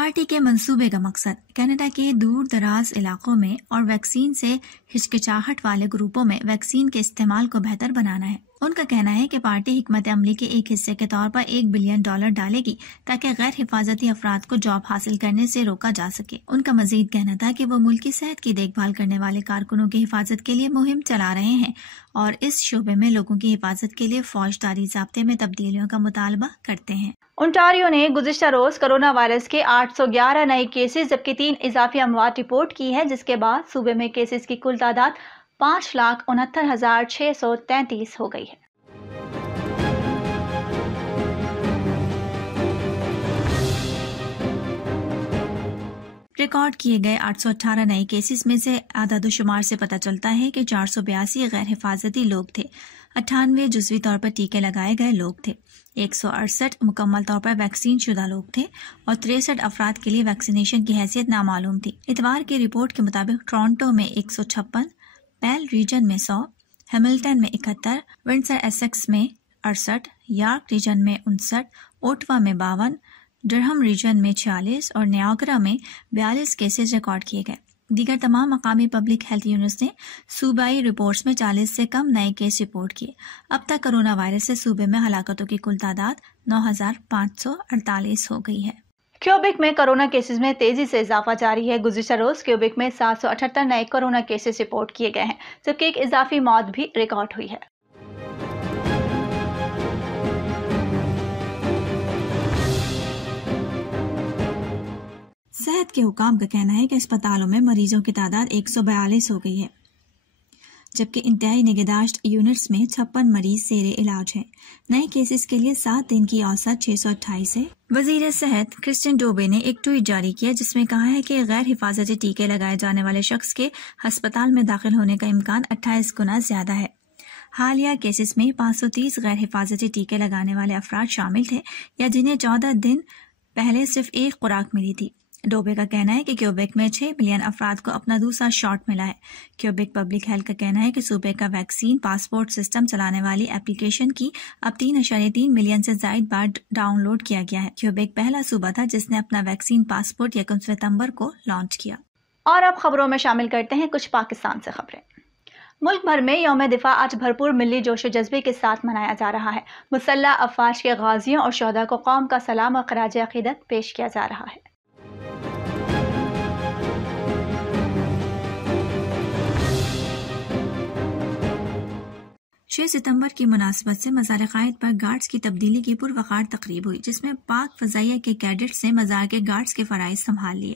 Party کے منصوبے کا مقصد کینیڈا کے دور دراز علاقوں میں اور ویکسین سے ہچکچاہٹ والے گروپوں میں ویکسین کے استعمال کو بہتر بنانا ہے۔ ان کا کہنا ہے کہ پارٹی حکمت عملی کے ایک حصے کے طور پر $1 بلین ڈالے گی تاکہ غیر حفاظتی افراد کو جاب حاصل کرنے سے روکا جا سکے۔ ان کا مزید کہنا تھا کہ وہ ملک کی صحت کی دیکھ بھال کرنے والے کارکنوں کی حفاظت کے لیے مہم چلا رہے ہیں اور اس شعبے میں لوگوں کی حفاظت کے لیے فوجداری ضابطے میں تبدیلیوں کا مطالبہ کرتے ہیں۔ اونٹاریو نے گزشتہ روز کرونا وائرس کے 811 نئے کیسز جبکہ 3 اضافی اموات رپورٹ کی ہے، جس کے بعد صوبے میں کیسز کی کل تعداد 5,69,633 ہو گئی ہے۔ ریکارڈ کیے گئے 818 نئے کیسز میں سے اعداد و شمار سے پتہ چلتا ہے کہ 482 غیر حفاظتی لوگ تھے، 98 جزوی طور پر ٹیکے لگائے گئے لوگ تھے، 168 مکمل طور پر ویکسین شدہ لوگ تھے اور 63 افراد کے لیے ویکسینیشن کی حیثیت نامعلوم تھی۔ اتوار کی رپورٹ کے مطابق ٹورانٹو میں 156، پیل ریجن میں 100، ہیملٹن میں 71، ونڈسر ایسیکس میں 68، یارک ریجن میں 59، اوٹوا میں 52، ڈرہم ریجن میں 46 اور نیاگرا میں 42 کیسز ریکارڈ کیے گئے۔ دیگر تمام مقامی پبلک ہیلتھ یونٹس نے صوبائی رپورٹس میں 40 سے کم نئے کیس رپورٹ کیے۔ اب تک کرونا وائرس سے صوبے میں ہلاکتوں کی کل تعداد 9,548 ہو گئی ہے۔ کیوبیک میں کرونا کیسز میں تیزی سے اضافہ جاری ہے۔ گزشتہ روز کیوبیک میں 778 نئے کرونا کیسز رپورٹ کیے گئے ہیں، جبکہ ایک اضافی موت بھی ریکارڈ ہوئی ہے۔ صحت کے حکام کا کہنا ہے کہ اسپتالوں میں مریضوں کی تعداد 142 ہو گئی ہے، جبکہ انتہائی نگہداشت یونٹس میں 56 مریض زیر علاج ہیں۔ نئے کیسز کے لیے 7 دن کی اوسط 628 ہے۔ وزیر صحت کرسٹین ڈوبے نے ایک ٹویٹ جاری کیا جس میں کہا ہے کہ غیر حفاظتی ٹیکے لگائے جانے والے شخص کے ہسپتال میں داخل ہونے کا امکان 28 گنا زیادہ ہے۔ حالیہ کیسز میں 530 غیر حفاظتی ٹیکے لگانے والے افراد شامل تھے یا جنہیں 14 دن پہلے صرف ایک خوراک ملی تھی۔ ڈوبے کا کہنا ہے کہ کیوبیک میں 6 ملین افراد کو اپنا دوسرا شاٹ ملا ہے۔ کیوبیک پبلک ہیلتھ کا کہنا ہے کہ صوبے کا ویکسین پاسپورٹ سسٹم چلانے والی اپلیکیشن کی اب 3.3 ملین سے زائد بار ڈاؤن لوڈ کیا گیا ہے۔ کیوبیک پہلا صوبہ تھا جس نے اپنا ویکسین پاسپورٹ 1 ستمبر کو لانچ کیا۔ اور اب خبروں میں شامل کرتے ہیں کچھ پاکستان سے خبریں۔ ملک بھر میں یوم دفاع آج بھرپور ملی جوش و جذبے کے ساتھ منایا جا رہا ہے۔ مسلح افواج کے غازیوں اور شہداء کو قوم کا سلام اور خراج عقیدت پیش کیا جا رہا ہے۔ 6 ستمبر کی مناسبت سے مزار قائد پر گارڈز کی تبدیلی کی پروقار تقریب ہوئی جس میں پاک فضائیہ کے کیڈٹس نے مزار کے گارڈز کے فرائض سنبھال لیے۔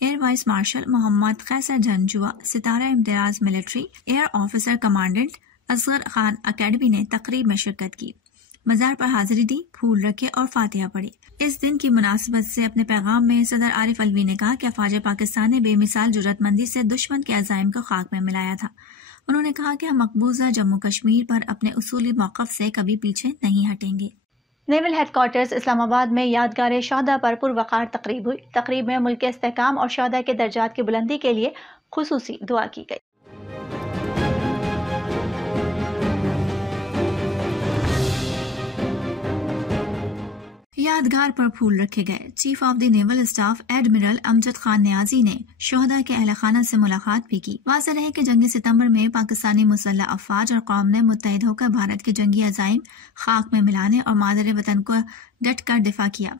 Air vice marshal Muhammad Qaiser Janjua, Sitara Imtiaz military air officer commandant Asghar Khan academy نے تقریب میں شرکت کی، مزار پر حاضری دی، پھول رکھے اور فاتحہ پڑھی۔ اس دن کی مناسبت سے اپنے پیغام میں صدر عارف الوی نے کہا کہ افواج پاکستان نے بے مثال جرأت مندی سے دشمن کے عزائم کو خاک میں ملایا تھا۔ انہوں نے کہا کہ ہم مقبوضہ جموں کشمیر پر اپنے اصولی موقف سے کبھی پیچھے نہیں ہٹیں گے۔ نیول ہیڈ کوارٹرز اسلام آباد میں یادگار شہداء پر پروقار تقریب ہوئی۔ تقریب میں ملک کے استحکام اور شہداء کے درجات کی بلندی کے لیے خصوصی دعا کی گئی۔ یادگار پر پھول رکھے گئے۔ Chief of the naval staff admiral Amjad Khan Niazi نے شہداء کے اہل خانہ سے ملاقات بھی کی۔ واضح رہے کہ جنگ ستمبر میں پاکستانی مسلح افواج اور قوم نے متحد ہو کر بھارت کے جنگی عزائم خاک میں ملانے اور مادر وطن کو ڈٹ کر دفاع کیا۔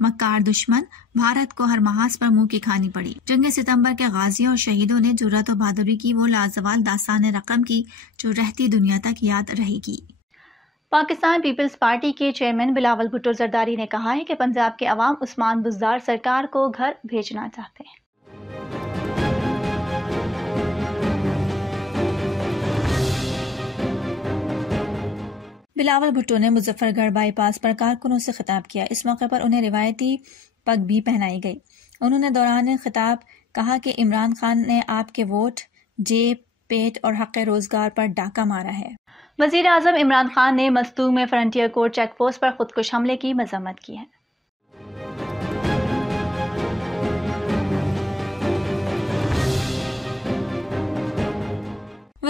مکار دشمن بھارت کو ہر محاذ پر منہ کی کھانی پڑی۔ جنگ ستمبر کے غازیوں اور شہیدوں نے جرأت و بہادری کی وہ لازوال داستان رقم کی جو رہتی دنیا تک یاد رہے گی۔ پاکستان پیپلز پارٹی کے چیئرمین بلاول بھٹو زرداری نے کہا ہے کہ پنجاب کے عوام عثمان بزدار سرکار کو گھر بھیجنا چاہتے ہیں۔ بلاول بھٹو نے مظفر گڑھ بائی پاس پر کارکنوں سے خطاب کیا۔ اس موقع پر انہیں روایتی پگ بھی پہنائی گئی۔ انہوں نے دوران خطاب کہا کہ عمران خان نے آپ کے ووٹ، جیب، پیٹ اور حق روزگار پر ڈاکہ مارا ہے۔ وزیر اعظم عمران خان نے مستونگ میں فرنٹیئر کورٹ چیک پوسٹ پر خودکش حملے کی مذمت کی ہے۔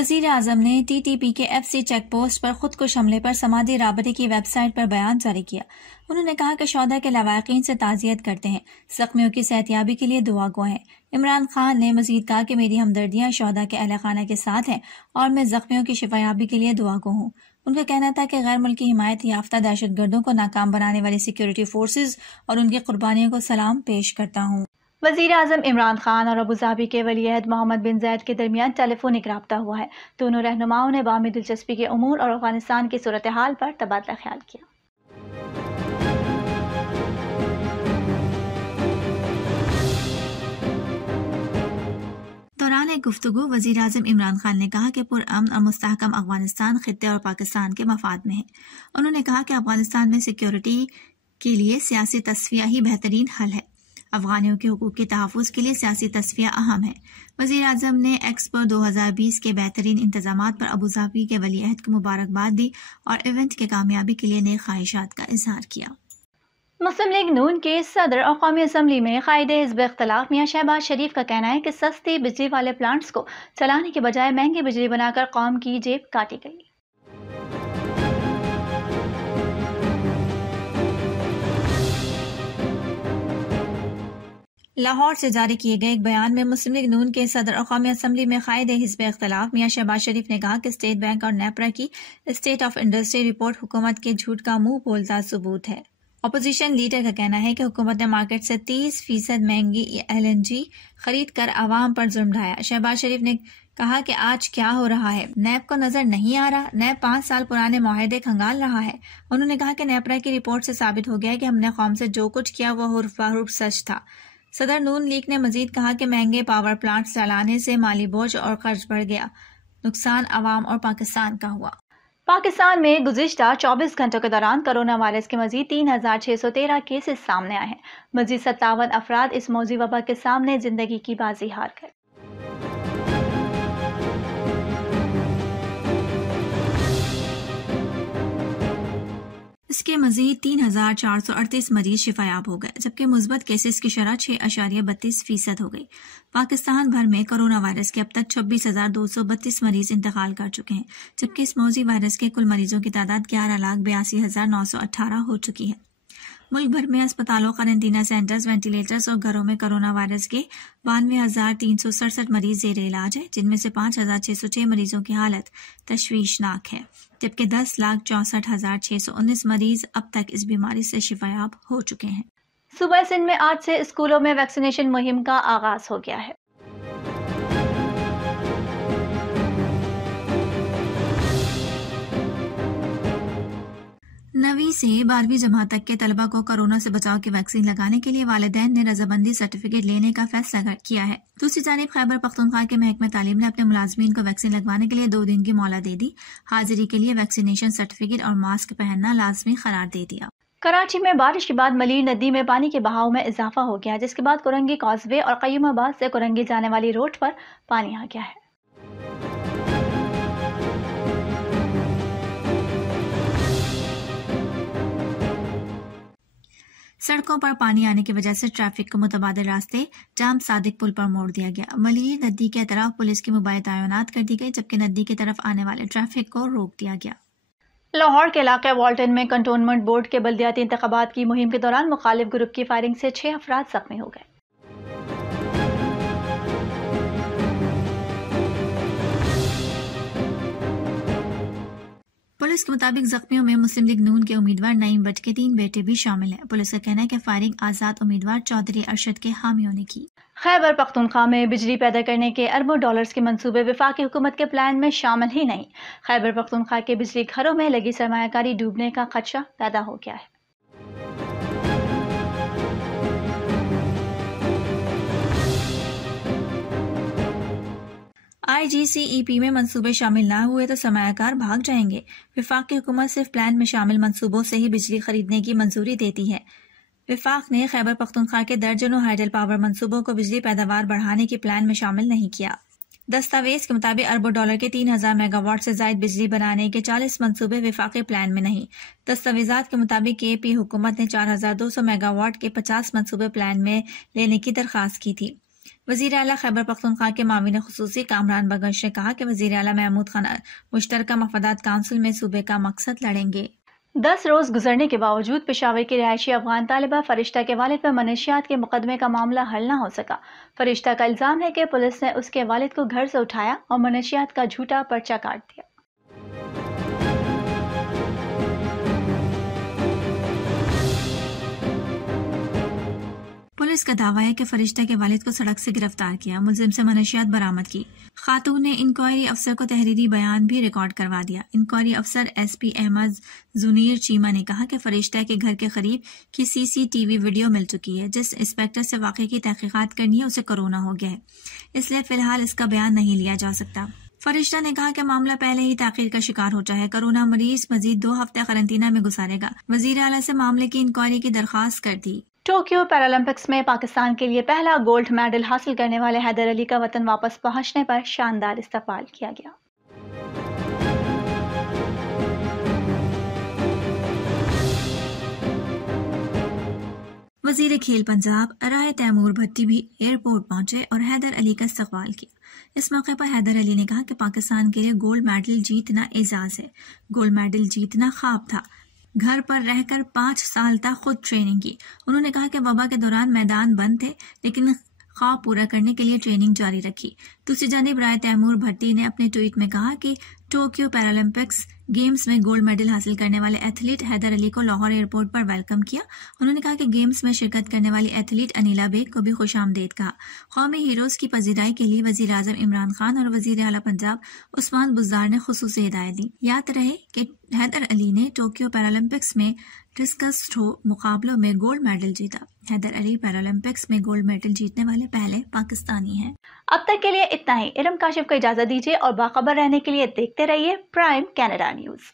وزیر اعظم نے TTP کے FC چیک پوسٹ پر خودکش حملے پر سماجی رابطے کی ویب سائٹ پر بیان جاری کیا۔ انہوں نے کہا کہ شہداء کے لواحقین سے تعزیت کرتے ہیں، زخمیوں کی صحت یابی کے لیے دعا گو ہیں۔ عمران خان نے مزید کہا کہ میری ہمدردیاں شہداء کے اہل خانہ کے ساتھ ہیں اور میں زخمیوں کی شفا یابی کے لیے دعا گو ہوں۔ ان کا کہنا تھا کہ غیر ملکی حمایت یافتہ دہشت گردوں کو ناکام بنانے والی سیکیورٹی فورسز اور ان کی قربانیوں کو سلام پیش کرتا ہوں۔ وزیر اعظم عمران خان اور ابوظہبی کے ولی عہد محمد بن زائد کے درمیان ٹیلیفونک رابطہ ہوا ہے۔ دونوں رہنماؤں نے باہمی دلچسپی کے امور اور افغانستان کی صورتحال پر تبادلہ خیال کیا۔ دوران ایک گفتگو وزیر اعظم عمران خان نے کہا کہ پرامن اور مستحکم افغانستان خطے اور پاکستان کے مفاد میں ہے۔ انہوں نے کہا کہ افغانستان میں سیکیورٹی کے لیے سیاسی تصفیہ ہی بہترین حل ہے۔ افغانیوں کے حقوق کے تحفظ کے لیے سیاسی تصفیہ اہم ہے۔ وزیر اعظم نے ایکسپو 2020 کے بہترین انتظامات پر ابوظہبی کے ولی عہد کو مبارکباد دی اور ایونٹ کے کامیابی کے لیے نیک خواہشات کا اظہار کیا۔ مسلم لیگ نون کے صدر اور قومی اسمبلی میں قائد حزب اختلاف میاں شہباز شریف کا کہنا ہے کہ سستی بجلی والے پلانٹس کو چلانے کے بجائے مہنگی بجلی بنا کر قوم کی جیب کاٹی گئی۔ لاہور سے جاری کیے گئے ایک بیان میں مسلم لیگ نون کے صدر اور قومی اسمبلی میں قائد حزب اختلاف میاں شہباز شریف نے کہا کہ اسٹیٹ بینک اور نیپرا کی اسٹیٹ آف انڈسٹری رپورٹ حکومت کے جھوٹ کا منہ بولتا ثبوت ہے۔ اپوزیشن لیڈر کا کہنا ہے کہ حکومت نے مارکیٹ سے 30% مہنگی LNG خرید کر عوام پر ظلم ڈھایا۔ شہباز شریف نے کہا کہ آج کیا ہو رہا ہے، نیب کو نظر نہیں آ رہا، نیب 5 سال پرانے معاہدے کھنگال رہا ہے۔ انہوں نے کہا کہ نیپرا کی رپورٹ سے ثابت ہو گیا کہ ہم نے قوم سے جو کچھ کیا وہ حرف بحرف سچ تھا۔ صدر نون لیگ نے مزید کہا کہ مہنگے پاور پلانٹس چلانے سے مالی بوجھ اور قرض بڑھ گیا، نقصان عوام اور پاکستان کا ہوا۔ پاکستان میں گزشتہ 24 گھنٹوں کے دوران کرونا وائرس کے مزید 3613 کیسز سامنے آئے ہیں۔ مزید 57 افراد اس موذی وبا کے سامنے زندگی کی بازی ہار گئے۔ اس کے مزید 3438 مریض شفایاب ہو گئے، جبکہ مثبت کیسز کی شرح 6.32% ہو گئی۔ پاکستان بھر میں کرونا وائرس کے اب تک 26,232 مریض انتقال کر چکے ہیں، جبکہ اس موذی وائرس کے کل مریضوں کی تعداد 11,82,918 ہو چکی ہے۔ ملک بھر میں اسپتالوں، قرنطینہ سینٹرز، وینٹیلیٹرز اور گھروں میں کرونا وائرس کے 92,367 مریض زیر علاج ہیں، جن میں سے 5,606 مریضوں کی حالت تشویشناک ہے، جبکہ 10,64,619 مریض اب تک اس بیماری سے شفایاب ہو چکے ہیں۔ صوبہ سندھ میں آج سے اسکولوں میں ویکسینیشن مہم کا آغاز ہو گیا ہے۔ 9ویں سے 12ویں جماعت تک کے طلبہ کو کورونا سے بچاؤ کی ویکسین لگانے کے لیے والدین نے رضامندی سرٹیفکیٹ لینے کا فیصلہ کیا ہے۔ دوسری جانب خیبر پختونخوا کے محکمہ تعلیم نے اپنے ملازمین کو ویکسین لگوانے کے لیے 2 دن کی مہلت دے دی۔ حاضری کے لیے ویکسینیشن سرٹیفکیٹ اور ماسک پہننا لازمی قرار دے دیا۔ کراچی میں بارش کے بعد ملیر ندی میں پانی کے بہاؤ میں اضافہ ہو گیا، جس کے بعد کرنگی کازوے اور قیوم آباد سے کرنگی جانے والی روڈ پر پانی آ گیا ہے۔ سڑکوں پر پانی آنے کی وجہ سے ٹریفک کو متبادل راستے جام صادق پل پر موڑ دیا گیا۔ ملیر ندی کے طرف پولیس کی موبائل تعینات کر دی گئی، جبکہ ندی کی طرف آنے والے ٹریفک کو روک دیا گیا۔ لاہور کے علاقہ والٹن میں کنٹونمنٹ بورڈ کے بلدیاتی انتخابات کی مہم کے دوران مخالف گروپ کی فائرنگ سے 6 افراد زخمی ہو گئے۔ پولیس کے مطابق زخمیوں میں مسلم لیگ نون کے امیدوار نعیم بٹ کے 3 بیٹے بھی شامل ہیں۔ پولیس کا کہنا ہے کہ فائرنگ آزاد امیدوار چودھری ارشد کے حامیوں نے کی۔ خیبر پختونخوا میں بجلی پیدا کرنے کے اربوں ڈالرز کے منصوبے وفاقی حکومت کے پلان میں شامل ہی نہیں۔ خیبر پختونخوا کے بجلی گھروں میں لگی سرمایہ کاری ڈوبنے کا خدشہ پیدا ہو گیا ہے۔ IGCEP میں منصوبے شامل نہ ہوئے تو سرمایہ کار بھاگ جائیں گے۔ وفاقی حکومت صرف پلان میں شامل منصوبوں سے ہی بجلی خریدنے کی منظوری دیتی ہے۔ وفاق نے خیبر پختونخوا کے درجنوں ہائیڈل پاور منصوبوں کو بجلی پیداوار بڑھانے کے پلان میں شامل نہیں کیا۔ دستاویز کے مطابق اربوں ڈالر کے 3000 میگا واٹ سے زائد بجلی بنانے کے 40 منصوبے وفاقی پلان میں نہیں۔ دستاویزات کے مطابق KP حکومت نے 4200 میگا واٹ کے 50 منصوبے پلان میں لینے کی درخواست کی تھی۔ وزیر اعلیٰ خیبر پختونخوا کے معاون خصوصی کامران بگش نے کہا کہ وزیر اعلیٰ محمود خان مشترکہ مفادات کونسل میں صوبے کا مقصد لڑیں گے۔ 10 روز گزرنے کے باوجود پشاور کی رہائشی افغان طالبہ فرشتہ کے والد پر منشیات کے مقدمے کا معاملہ حل نہ ہو سکا۔ فرشتہ کا الزام ہے کہ پولیس نے اس کے والد کو گھر سے اٹھایا اور منشیات کا جھوٹا پرچہ کاٹ دیا۔ پولیس کا دعویٰ ہے کہ فرشتہ کے والد کو سڑک سے گرفتار کیا، ملزم سے منشیات برآمد کی۔ خاتون نے انکوائری افسر کو تحریری بیان بھی ریکارڈ کروا دیا۔ انکوائری افسر ایس پی احمد زنیر چیمہ نے کہا کہ فرشتہ کے گھر کے قریب کی سی سی ٹی وی ویڈیو مل چکی ہے۔ جس انسپیکٹر سے واقعے کی تحقیقات کرنی ہے اسے کورونا ہو گیا ہے، اس لیے فی الحال اس کا بیان نہیں لیا جا سکتا۔ فرشتہ نے کہا کہ معاملہ پہلے ہی تاخیر کا شکار ہو چکا ہے، کورونا مریض مزید 2 ہفتے قرنطینہ میں گزارے گا۔ وزیر اعلیٰ سے معاملے کی انکوائری کی درخواست کر دی۔ ٹوکیو پیرالمپکس میں پاکستان کے لیے پہلا گولڈ میڈل حاصل کرنے والے حیدر علی کا وطن واپس پہنچنے پر شاندار استقبال کیا گیا۔ وزیر کھیل پنجاب رائے تیمور بھٹی بھی ایئرپورٹ پہنچے اور حیدر علی کا استقبال کیا۔ اس موقع پر حیدر علی نے کہا کہ پاکستان کے لیے گولڈ میڈل جیتنا اعزاز ہے، گولڈ میڈل جیتنا خواب تھا۔ گھر پر رہ کر 5 سال تک خود ٹریننگ کی۔ انہوں نے کہا کہ وبا کے دوران میدان بند تھے لیکن خواب پورا کرنے کے لیے ٹریننگ جاری رکھی۔ دوسری جانب رائے تیمور بھٹی نے اپنے ٹویٹ میں کہا کہ ٹوکیو پیرالمپکس گیمز میں گولڈ میڈل حاصل کرنے والے ایتھلیٹ حیدر علی کو لاہور ایئرپورٹ پر ویلکم کیا۔ انہوں نے کہا کہ گیمز میں شرکت کرنے والی ایتھلیٹ انیلا بیگ کو بھی خوش آمدید کہا۔ قومی ہیروز کی پذیرائی کے لیے وزیر اعظم عمران خان اور وزیر اعلیٰ پنجاب عثمان بزدار نے خصوصی ہدایت دی۔ یاد رہے کہ حیدر علی نے ٹوکیو پیرالمپکس میں ڈسکس تھرو مقابلوں میں گولڈ میڈل جیتا۔ حیدر علی پیرالمپکس میں گولڈ میڈل جیتنے والے پہلے پاکستانی ہیں۔ اب تک کے لیے اتنا ہی۔ ارم کاشف کو اجازت دیجیے اور باخبر رہنے کے لیے دیکھتے رہیے پرائم کینیڈا نیوز۔